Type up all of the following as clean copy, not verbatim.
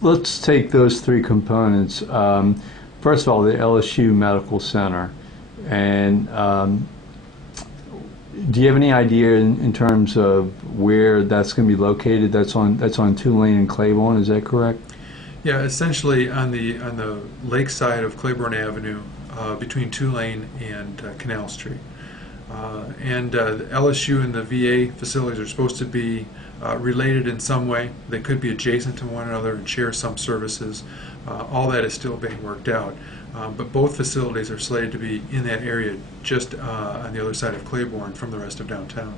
Let's take those three components. First of all, the LSU Medical Center. And do you have any idea in terms of where that's going to be located? That's on Tulane and Claiborne, is that correct? Yeah, essentially on the lake side of Claiborne Avenue, between Tulane and Canal Street. The LSU and the VA facilities are supposed to be related in some way. They could be adjacent to one another and share some services. All that is still being worked out. But both facilities are slated to be in that area just on the other side of Claiborne from the rest of downtown.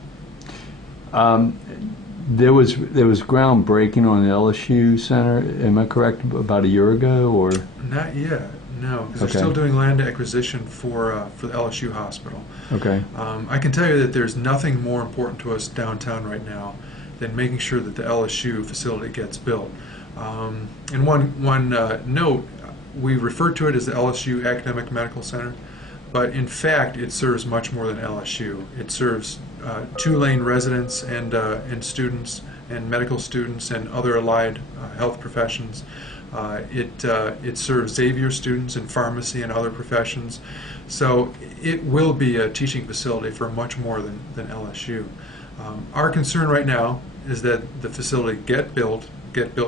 There was groundbreaking on the LSU Center, am I correct, about a year ago? Or Not yet, no, because Okay. they're still doing land acquisition for the LSU Hospital. Okay. I can tell you that there's nothing more important to us downtown right now than making sure that the LSU facility gets built. And one note, we refer to it as the LSU Academic Medical Center, but in fact it serves much more than LSU. It serves Tulane residents and students and medical students and other allied health professions. It serves Xavier students in pharmacy and other professions. So it will be a teaching facility for much more than LSU. Our concern right now is that the facility get built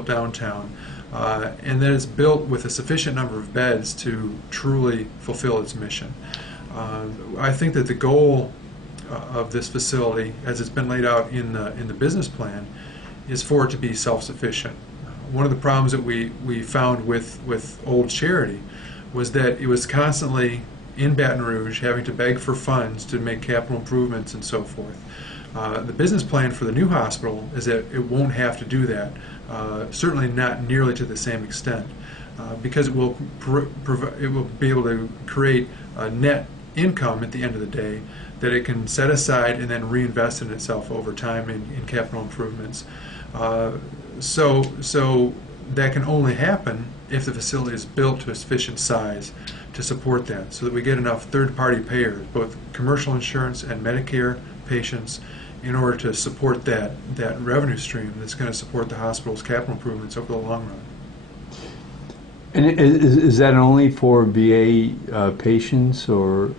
downtown, and that it's built with a sufficient number of beds to truly fulfill its mission. I think that the goal of this facility, as it's been laid out in the business plan, is for it to be self-sufficient. One of the problems that we found with Old Charity was that it was constantly in Baton Rouge having to beg for funds to make capital improvements and so forth. The business plan for the new hospital is that it won't have to do that, certainly not nearly to the same extent, because it will be able to create a net income at the end of the day that it can set aside and then reinvest in itself over time in capital improvements. So that can only happen if the facility is built to a sufficient size to support that, so that we get enough third-party payers, both commercial insurance and Medicare patients, in order to support that revenue stream that's going to support the hospital's capital improvements over the long run. And is that only for VA patients, or?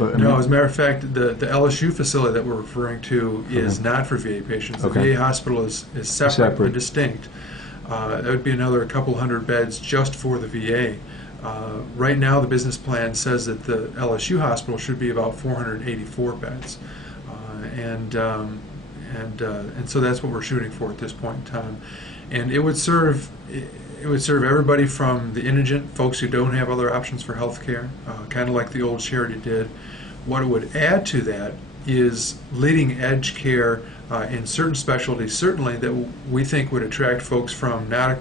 No, as a matter of fact, the LSU facility that we're referring to is not for VA patients. The VA hospital is separate and distinct. That would be another couple hundred beds just for the VA. Right now, the business plan says that the LSU hospital should be about 484 beds, and so that's what we're shooting for at this point in time. And it would serve everybody from the indigent, folks who don't have other options for health care, kind of like the Old Charity did. What it would add to that is leading edge care in certain specialties, certainly, that we think would attract folks from not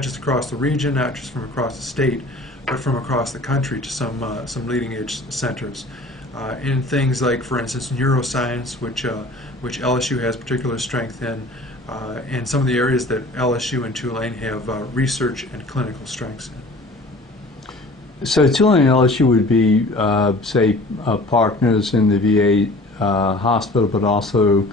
just across the region, not just from across the state, but from across the country to some leading edge centers. In things like, for instance, neuroscience, which LSU has particular strength in, and some of the areas that LSU and Tulane have research and clinical strengths in. So Tulane and LSU would be, say, partners in the VA hospital, but also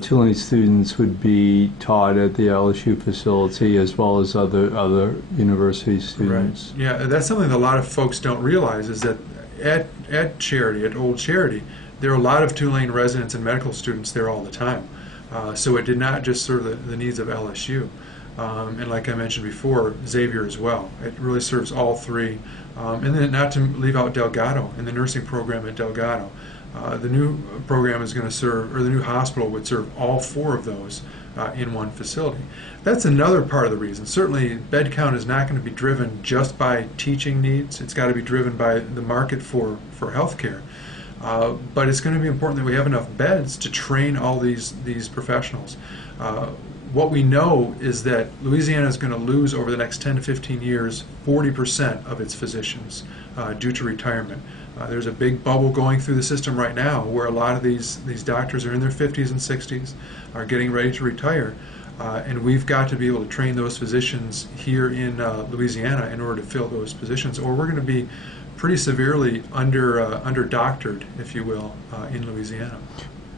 Tulane students would be taught at the LSU facility as well as other university students. Right. Yeah, that's something that a lot of folks don't realize, is that at Charity, at Old Charity, there are a lot of Tulane residents and medical students there all the time. So it did not just serve the needs of LSU. And like I mentioned before, Xavier as well. It really serves all three. And then not to leave out Delgado and the nursing program at Delgado. The new program is going to serve, or the new hospital would serve all four of those in one facility. That's another part of the reason. Certainly, bed count is not going to be driven just by teaching needs. It's got to be driven by the market for health care. But it's going to be important that we have enough beds to train all these professionals. What we know is that Louisiana is going to lose over the next 10 to 15 years 40% of its physicians due to retirement. There's a big bubble going through the system right now where a lot of these doctors are in their 50s and 60s, are getting ready to retire, and we've got to be able to train those physicians here in Louisiana in order to fill those positions, or we're going to be pretty severely under-doctored, if you will, in Louisiana.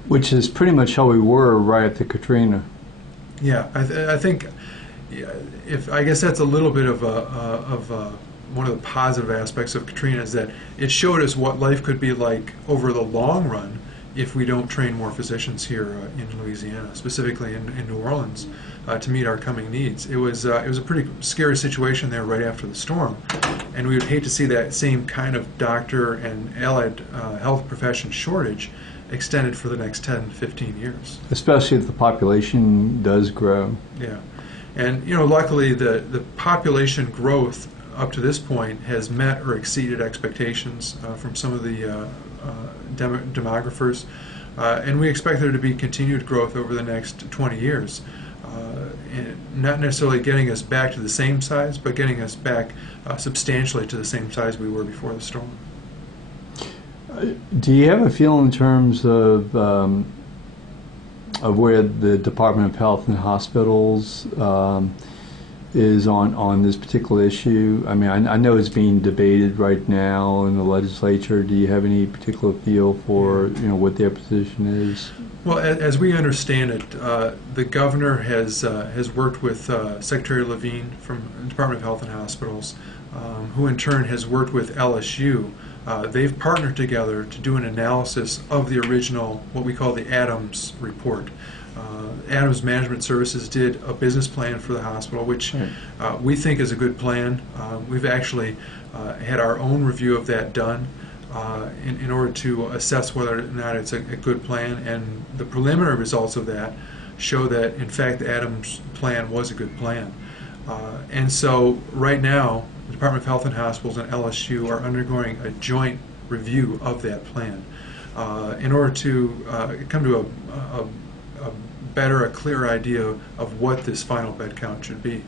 Which is pretty much how we were right after Katrina. Yeah, I think yeah, if I guess that's a little bit of one of the positive aspects of Katrina, is that it showed us what life could be like over the long run if we don't train more physicians here in Louisiana, specifically in New Orleans, to meet our coming needs. It was a pretty scary situation there right after the storm, and we would hate to see that same kind of doctor and allied health profession shortage extended for the next 10, 15 years. Especially if the population does grow. Yeah, and luckily the population growth up to this point has met or exceeded expectations from some of the demographers, and we expect there to be continued growth over the next 20 years. And not necessarily getting us back to the same size, but getting us back substantially to the same size we were before the storm. Do you have a feel in terms of where the Department of Health and Hospitals is on this particular issue? I mean, I know it's being debated right now in the legislature. Do you have any particular feel for what their position is? Well, as we understand it, the governor has worked with Secretary Levine from the Department of Health and Hospitals, who in turn has worked with LSU. They've partnered together to do an analysis of the original, what we call the Adams report. Adams Management Services did a business plan for the hospital, which we think is a good plan. We've actually had our own review of that done in order to assess whether or not it's a good plan, and the preliminary results of that show that, in fact, the Adams plan was a good plan. And so right now, the Department of Health and Hospitals and LSU are undergoing a joint review of that plan in order to come to a better, a clearer idea of what this final bed count should be.